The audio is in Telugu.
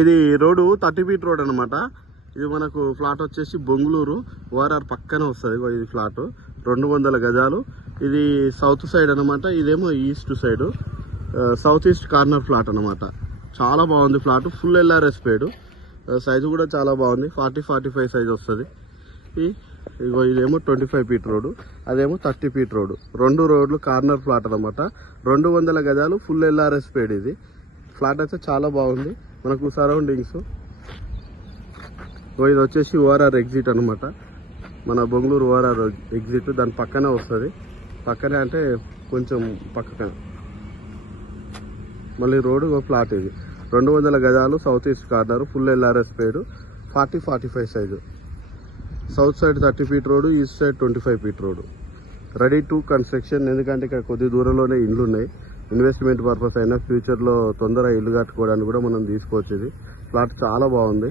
ఇది రోడ్డు 30 ఫీట్ రోడ్ అనమాట. ఇది మనకు ఫ్లాట్ వచ్చేసి బొంగుళూరు ఓఆర్ఆర్ పక్కనే వస్తుంది. ఇది ఫ్లాట్ 200 గజాలు. ఇది సౌత్ సైడ్ అనమాట. ఇదేమో east side, south east corner flat అనమాట. చాలా బాగుంది flat. Full LRS paid. Size కూడా చాలా బాగుంది. 40-45 సైజ్ వస్తుంది. ఇగో ఇదేమో 25 ఫీట్ రోడ్డు, అదేమో 30 ఫీట్ రోడ్డు. 2 రోడ్లు కార్నర్ ఫ్లాట్ అనమాట. 200 గజాలు ఫుల్ ఎల్ఆర్ఎస్ పేడ్. ఇది ఫ్లాట్ అయితే చాలా బాగుంది. మనకు సరౌండింగ్స్ ఇది వచ్చేసి ఓఆర్ఆర్ ఎగ్జిట్ అనమాట. మన బొంగుళూరు ఓఆర్ఆర్ ఎగ్జిట్ దాని పక్కనే వస్తుంది. పక్కనే అంటే కొంచెం పక్కన మళ్ళీ రోడ్డు ఫ్లాట్. ఇది 200 గజాలు south east corner full LRS paid. 40-45 size. South side 30 feet road, east side 25 feet road. Ready to construction. ఎందుకంటే ఇక్కడ కొద్ది దూరంలోనే ఇల్లు ఉన్నాయి. ఇన్వెస్ట్మెంట్ పర్పస్ అయినా ఫ్యూచర్లో తొందరగా ఇల్లు కట్టుకోవడానికి కూడా మనం తీసుకోవచ్చు. ఇది ఫ్లాట్ చాలా బాగుంది.